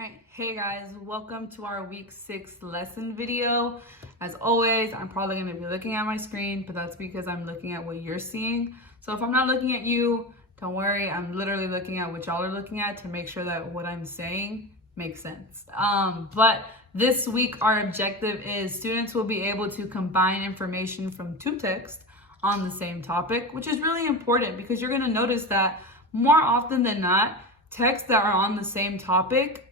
Alright, hey guys, welcome to our week 6 lesson video. As always, I'm probably going to be looking at my screen, but that's because I'm looking at what you're seeing. So if I'm not looking at you, don't worry, I'm literally looking at what y'all are looking at to make sure that what I'm saying makes sense. But this week our objective is students will be able to combine information from two texts on the same topic, which is really important because you're going to notice that more often than not, texts that are on the same topic,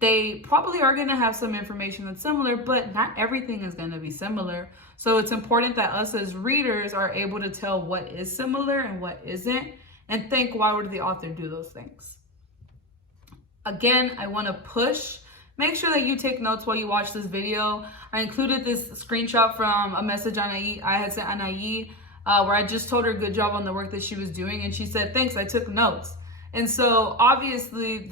they probably are going to have some information that's similar, but not everything is going to be similar. So it's important that us as readers are able to tell what is similar and what isn't, and think, why would the author do those things? Again, I want to push. Make sure that you take notes while you watch this video. I included this screenshot from a message I had sent Anaí, where I just told her good job on the work that she was doing, and she said, thanks, I took notes. And so obviously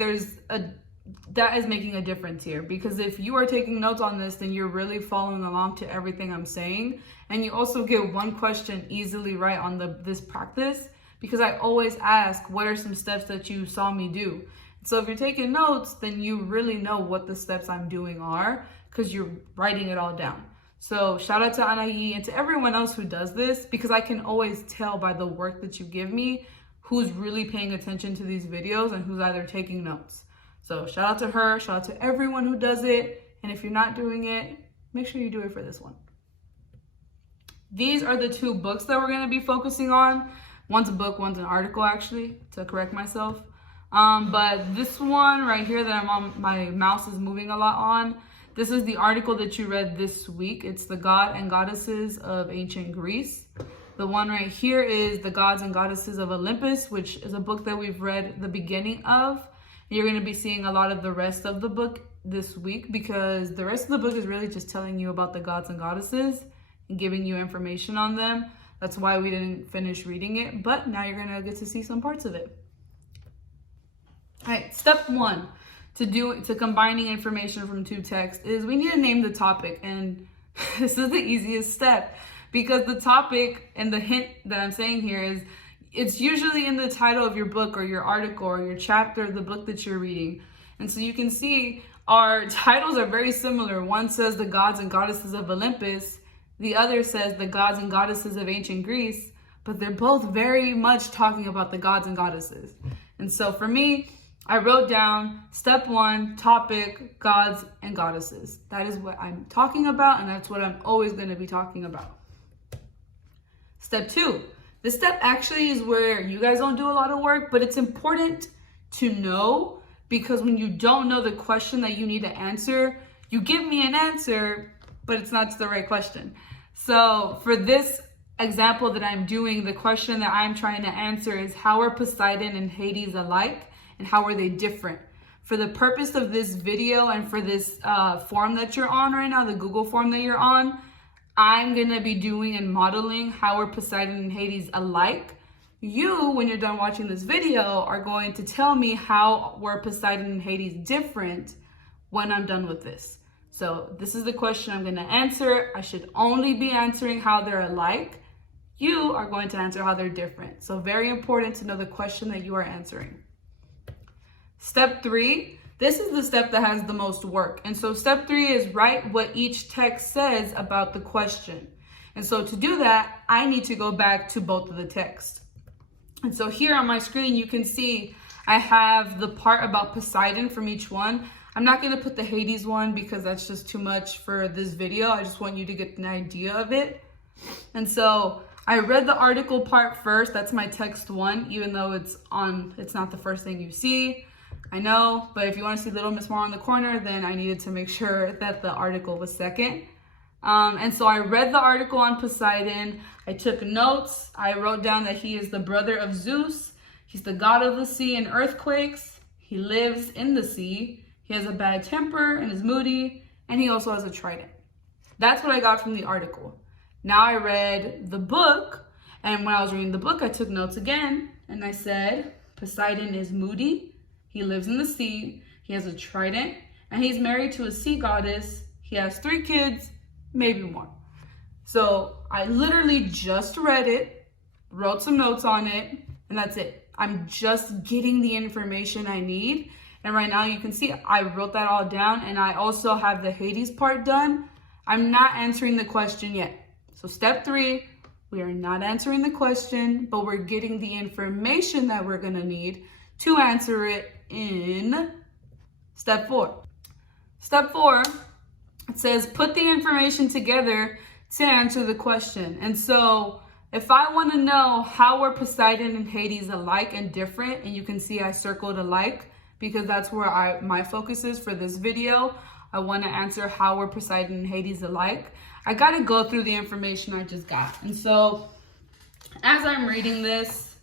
that is making a difference here, because if you are taking notes on this, then you're really following along to everything I'm saying. And you also get one question easily right on this practice, because I always ask, what are some steps that you saw me do? So if you're taking notes, then you really know what the steps I'm doing are, because you're writing it all down. So shout out to Anaí and to everyone else who does this, because I can always tell by the work that you give me who's really paying attention to these videos and who's either taking notes. So shout out to her, shout out to everyone who does it. And if you're not doing it, make sure you do it for this one. These are the two books that we're going to be focusing on. One's a book, one's an article, actually, to correct myself. But this one right here that I'm on, my mouse is moving a lot on. This is the article that you read this week. It's The God and Goddesses of Ancient Greece. The one right here is The Gods and Goddesses of Olympus, which is a book that we've read the beginning of. You're going to be seeing a lot of the rest of the book this week, because the rest of the book is really just telling you about the gods and goddesses and giving you information on them. That's why we didn't finish reading it, but now you're going to get to see some parts of it. All right, step 1 to combining information from two texts is we need to name the topic. And this is the easiest step, because the topic and the hint that I'm saying here is it's usually in the title of your book or your article or your chapter of the book that you're reading. And so you can see our titles are very similar. One says The Gods and Goddesses of Olympus. The other says The Gods and Goddesses of Ancient Greece. But they're both very much talking about the gods and goddesses. And so for me, I wrote down step 1, topic, gods and goddesses. That is what I'm talking about, and that's what I'm always going to be talking about. Step 2. This step actually is where you guys don't do a lot of work, but it's important to know, because when you don't know the question that you need to answer, you give me an answer, but it's not the right question. So for this example that I'm doing, the question that I'm trying to answer is, how are Poseidon and Hades alike, and how are they different? For the purpose of this video and for this form that you're on right now, the Google form that you're on, I'm going to be doing and modeling how are Poseidon and Hades alike. You, when you're done watching this video, are going to tell me how were Poseidon and Hades different when I'm done with this. So this is the question I'm going to answer. I should only be answering how they're alike. You are going to answer how they're different. So very important to know the question that you are answering. Step 3. This is the step that has the most work. And so step 3 is write what each text says about the question. And so to do that, I need to go back to both of the texts. And so here on my screen, you can see I have the part about Poseidon from each one. I'm not going to put the Hades one because that's just too much for this video. I just want you to get an idea of it. And so I read the article part first. That's my text 1, even though it's not the first thing you see. I know, but if you want to see Little Miss Moore on the corner, then I needed to make sure that the article was second. And so I read the article on Poseidon. I took notes. I wrote down that he is the brother of Zeus. He's the god of the sea and earthquakes. He lives in the sea. He has a bad temper and is moody. And he also has a trident. That's what I got from the article. Now I read the book. And when I was reading the book, I took notes again. And I said, Poseidon is moody. He lives in the sea, he has a trident, and he's married to a sea goddess. He has 3 kids, maybe more. So I literally just read it, wrote some notes on it, and that's it. I'm just getting the information I need. And right now you can see I wrote that all down, and I also have the Hades part done. I'm not answering the question yet. So step 3, we are not answering the question, but we're getting the information that we're gonna need to answer it in step 4. Step 4, it says put the information together to answer the question. And so if I want to know how are Poseidon and Hades alike and different, and you can see I circled alike because that's where my focus is for this video. I want to answer how are Poseidon and Hades alike. I got to go through the information I just got. And so as I'm reading this,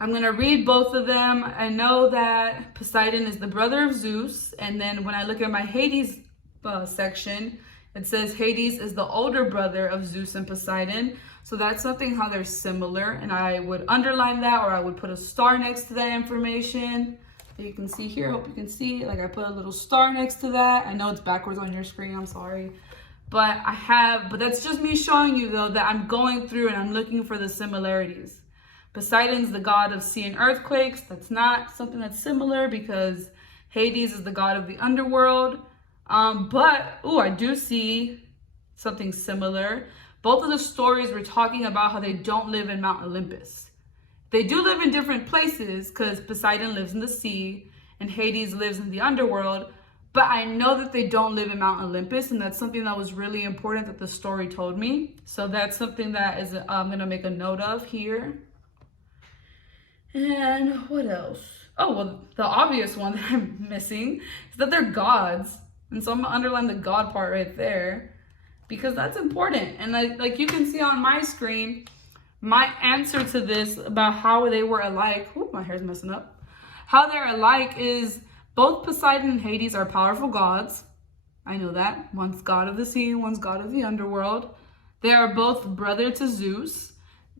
I'm going to read both of them. I know that Poseidon is the brother of Zeus. And then when I look at my Hades section, it says Hades is the older brother of Zeus and Poseidon. So that's something how they're similar. And I would underline that, or I would put a star next to that information. You can see here, I hope you can see, like I put a little star next to that. I know it's backwards on your screen, I'm sorry. But that's just me showing you though that I'm going through and I'm looking for the similarities. Poseidon's the god of sea and earthquakes. That's not something that's similar because Hades is the god of the underworld. I do see something similar. Both of the stories were talking about how they don't live in Mount Olympus. They do live in different places because Poseidon lives in the sea and Hades lives in the underworld. But I know that they don't live in Mount Olympus, and that's something that was really important that the story told me. So that's something that is I'm going to make a note of here. And what else? Oh, well, the obvious one that I'm missing is that they're gods. And so I'm going to underline the God part right there because that's important. And like you can see on my screen, my answer to this about how they were alike, my hair's messing up. How they're alike is both Poseidon and Hades are powerful gods. I know that. One's god of the sea, one's god of the underworld. They are both brother to Zeus.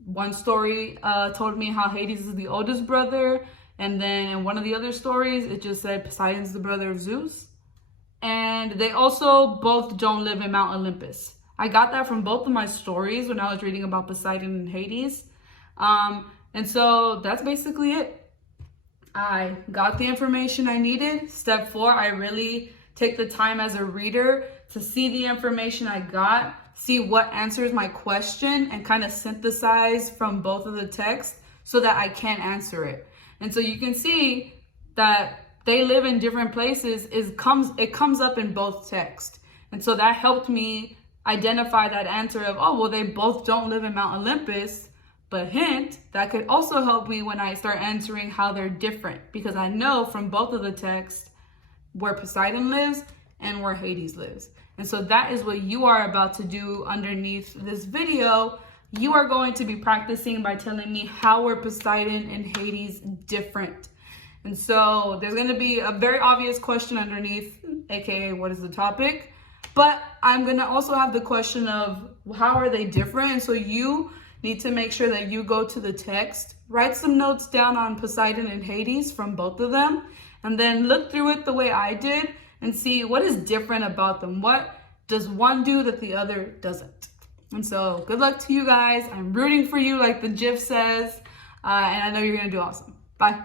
One story told me how Hades is the oldest brother. And then in one of the other stories, it just said Poseidon's the brother of Zeus. And they also both don't live in Mount Olympus. I got that from both of my stories when I was reading about Poseidon and Hades. And so that's basically it. I got the information I needed. Step 4, I really take the time as a reader to see the information I got, see what answers my question, and kind of synthesize from both of the texts so that I can answer it. And so you can see that they live in different places. It comes up in both texts. And so that helped me identify that answer of, they both don't live in Mount Olympus. But hint, that could also help me when I start answering how they're different, because I know from both of the texts where Poseidon lives and where Hades lives. And so that is what you are about to do underneath this video. You are going to be practicing by telling me how are Poseidon and Hades different. And so there's going to be a very obvious question underneath, aka what is the topic? But I'm going to also have the question of how are they different? And so you need to make sure that you go to the text, write some notes down on Poseidon and Hades from both of them, and then look through it the way I did and see what is different about them. What does one do that the other doesn't? And so good luck to you guys. I'm rooting for you like the GIF says, and I know you're going to do awesome. Bye.